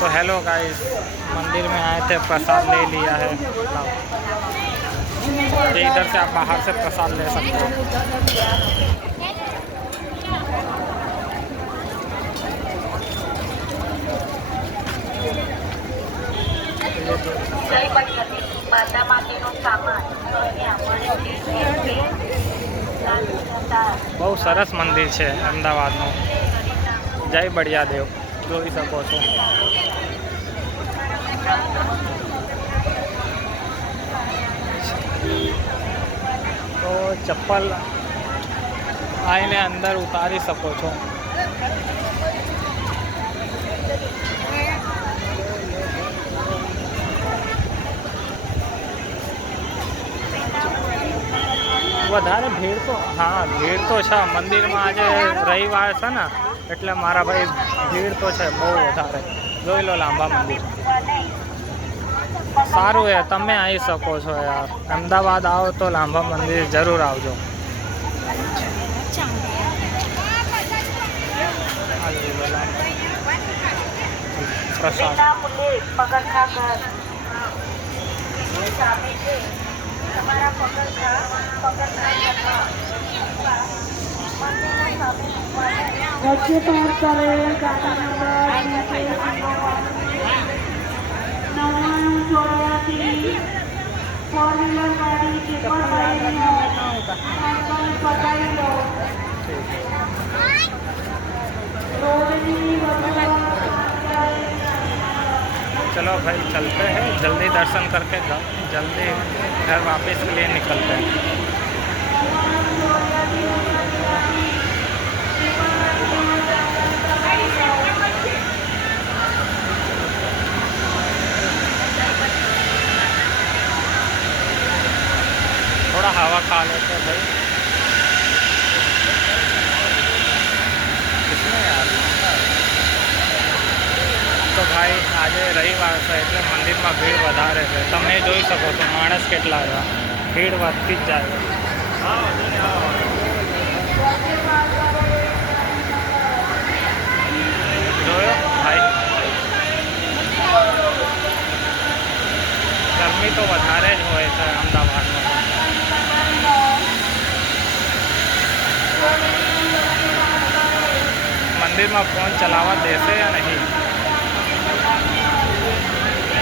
तो hello guys, मंदिर में आए थे, प्रसाद ले लिया है। ये इधर से आप बाहर से प्रसाद ले सकते हो। બહુ સરસ મંદિર છે અમદાવાદનું। જય બળિયાદેવ જોઈ શકો છો। તો ચપ્પલ આવીને અંદર ઉતારી શકો છો। વધારે ભીડ તો ભીડ તો છે મંદિરમાં। આજે રવિવાર છે ને એટલે મારા ભાઈ ભીડ તો છે બહુ વધારે। જોઈ લો લાંબા મંદિર સારું છે, તમે આવી શકો છો યાર। અમદાવાદ આવો તો લાંબા મંદિર જરૂર આવજો। પ્રસાદ चलो भाई चलते हैं, जल्दी दर्शन करके जल्दी घर वापस के लिए निकलते हैं। थोड़ा हवा खा लेते हैं भाई। किसने यार तो भाई आज रविवार છે એટલે મંદિરમાં ભીડ વધારે છે। તમે જોઈ શકો છો માણસ કેટલા છે, ભીડ વધતી જ જાય। જોયો ભાઈ, ગરમી તો વધારે જ હોય છે અમદાવાદમાં। મંદિરમાં ફોન ચલાવવા દેશે યા નહીં?